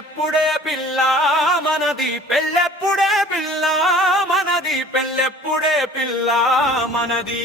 పెళ్ళెప్పుడే పిల్ల మనది, పెళ్ళెప్పుడే పిల్ల మనది, పెళ్ళెప్పుడే పిల్ల మనది.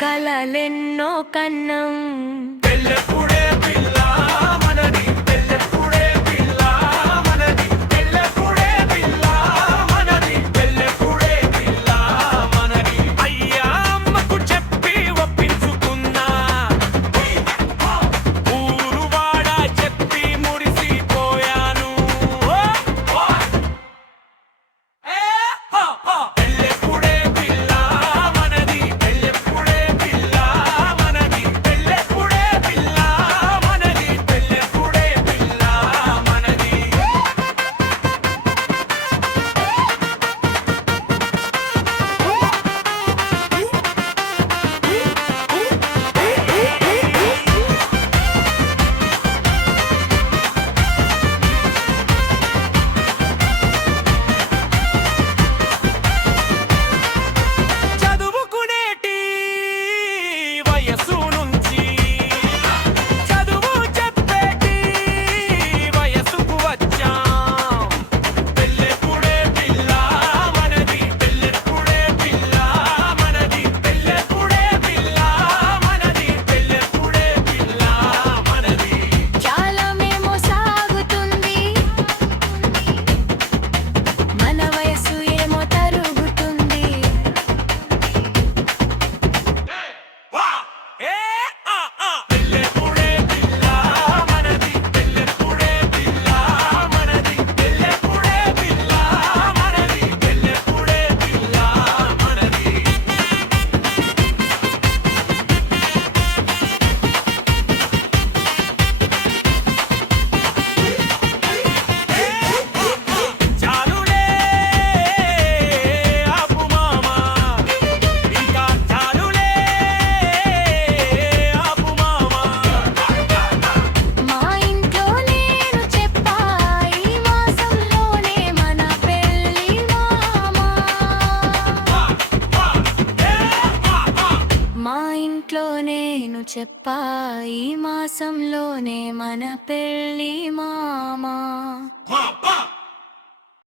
కలలెన్నో కన్నం పెళ్ళెప్పుడే పిల్ల మనది, పెళ్ళెప్పుడే పిల్ల మనది, పెళ్ళెప్పుడే పిల్ల మనది, పెళ్ళెప్పుడే పిల్ల మనది. అయ్యా అమ్మకు చెప్పి ఒప్పించుకున్నా, ఊరు వాడ చెప్పి మురిసిపోయాను. పెళ్ళెప్పుడే పిల్ల మనది, పెళ్ళెప్పుడే పిల్ల మనది, పెళ్ళెప్పుడే పిల్ల మనది, పెళ్ళెప్పుడే పిల్ల మనది. చదువుకునేటి వయసు నుంచి చదువు చెప్పేటి వయసుకు వచ్చాం. పెళ్ళెప్పుడే పిల్ల మనది, పెళ్ళెప్పుడే పిల్ల మనది, పెళ్ళెప్పుడే పిల్ల మనది, పెళ్ళెప్పుడే పిల్ల మనది. కాలమేమో సాగుతుంది, మన వయసు ఏమో తరుగుతుంది. పెళ్ళెప్పుడే పిల్ల మనది, పెళ్ళెప్పుడే పిల్ల మనది, పెళ్ళెప్పుడే పిల్ల మనది, పెళ్ళెప్పుడే పిల్ల మనది. చాలులే ఆపు మామా, ఇంకా చాలులే ఆపు మామా. మా ఇంట్లో నేను చెప్పా, ఈ మాసంలోనే మన పెళ్ళి మామా. మా ఇంట్లో నేను చెప్పా, ఈ మాసంలోనే మన పెళ్ళి మామా.